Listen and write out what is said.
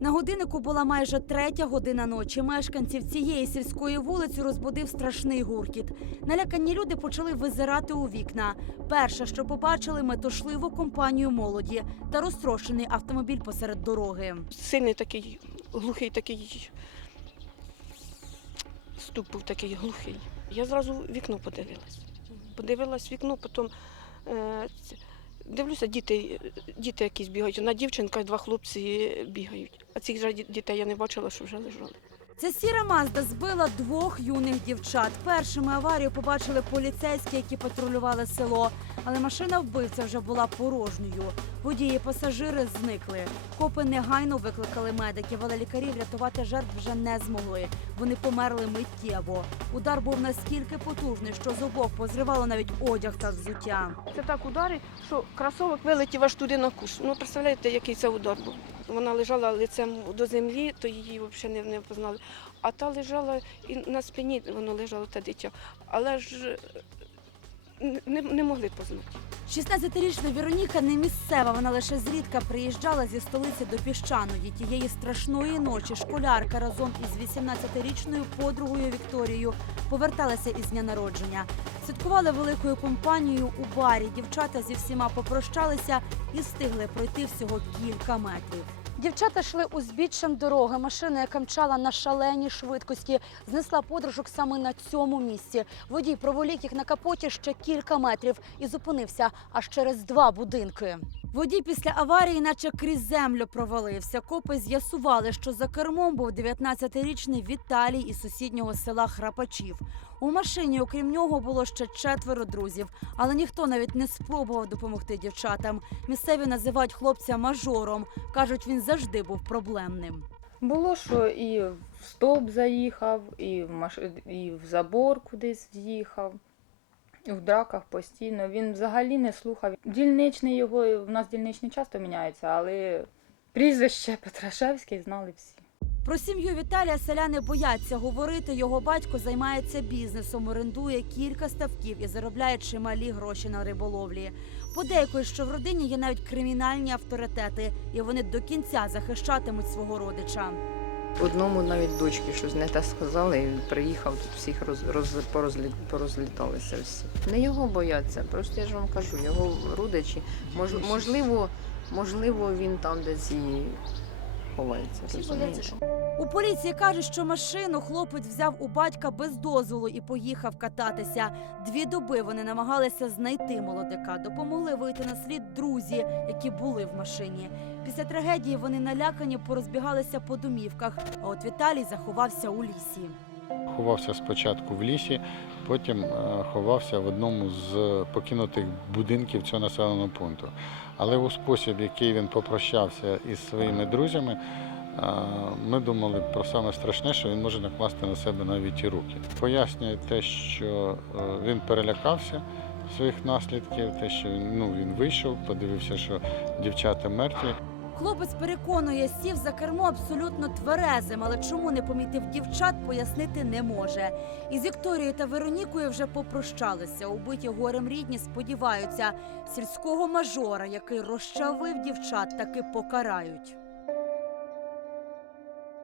На годиннику була майже третя година ночі. Мешканців цієї сільської вулиці розбудив страшний гуркіт. Налякані люди почали визирати у вікна. Перше, що побачили, метушливу компанію молоді та розтрошений автомобіль посеред дороги. Сильний такий, глухий такий ступ був такий глухий. Я зразу в вікно подивилась. Подивилась вікно, потім е, дивлюся, діти, діти якісь бігають. Одна дівчинка два хлопці бігають. А цих же ді- дітей я не бачила, що вже лежали. Ця сіра Мазда збила двох юних дівчат. Першими аварію побачили поліцейські, які патрулювали село. Але машина вбивця вже була порожньою. Водії пасажири зникли. Копи негайно викликали медиків, але лікарі врятувати жертв вже не змогли. Вони померли миттєво. Удар був настільки потужний, що з обох позривало навіть одяг та взуття. Це так удари, що кросовок вилетів аж туди на куш. Ну, представляєте, який це удар був. Вона лежала лицем до землі, то її взагалі не, впізнали. А та лежала і на спині воно лежало те дитя. Але ж не, не могли познати. 16-річна Вероніка не місцева. Вона лише зрідка приїжджала зі столиці до піщаної. Тієї страшної ночі школярка разом із 18-річною подругою Вікторією поверталася із дня народження. Святкували великою компанією у барі. Дівчата зі всіма попрощалися і встигли пройти всього кілька метрів. Дівчата йшли узбіччям дороги. Машина, яка мчала на шаленій швидкості, знесла подружок саме на цьому місці. Водій проволік їх на капоті ще кілька метрів і зупинився аж через два будинки. Водій після аварії, наче крізь землю, провалився. Копи з'ясували, що за кермом був 19-річний Віталій із сусіднього села Храпачів. У машині, окрім нього, було ще четверо друзів, але ніхто навіть не спробував допомогти дівчатам. Місцеві називають хлопця мажором. кажуть, він завжди був проблемним. Було, що і в стовп заїхав, і в, маш... і в забор кудись в'їхав, і в драках постійно. Він взагалі не слухав. Дільничний його, у нас дільничний часто міняється, але прізвище Петрашевський знали всі. Про сім'ю Віталія селяни бояться говорити. Його батько займається бізнесом, орендує кілька ставків і заробляє чималі гроші на риболовлі. Подейкують, що в родині є навіть кримінальні авторитети, і вони до кінця захищатимуть свого родича. Одному навіть дочки щось не те сказали, і він приїхав, тут всіх роз, роз, порозлі, порозліталися всі. Не його бояться, просто я ж вам кажу, його родичі. Мож, можливо, можливо, він там десь і ховається. розумієте? У поліції кажуть, що машину хлопець взяв у батька без дозволу і поїхав кататися. Дві доби вони намагалися знайти молодика. Допомогли вийти на слід друзі, які були в машині. Після трагедії вони налякані порозбігалися по домівках. А от Віталій заховався у лісі. Ховався спочатку в лісі, потім е, ховався в одному з покинутих будинків цього населеного пункту. Але у спосіб, який він попрощався із своїми друзями, е, ми думали про саме страшне, що він може накласти на себе навіть і руки. Пояснює те, що е, він перелякався своїх наслідків, те, що ну, він вийшов, подивився, що дівчата мертві. Хлопець переконує, сів за кермо абсолютно тверезим, але чому не помітив дівчат, пояснити не може. Із Вікторією та Веронікою вже попрощалися. Убиті горем рідні сподіваються, сільського мажора, який розчавив дівчат, таки покарають.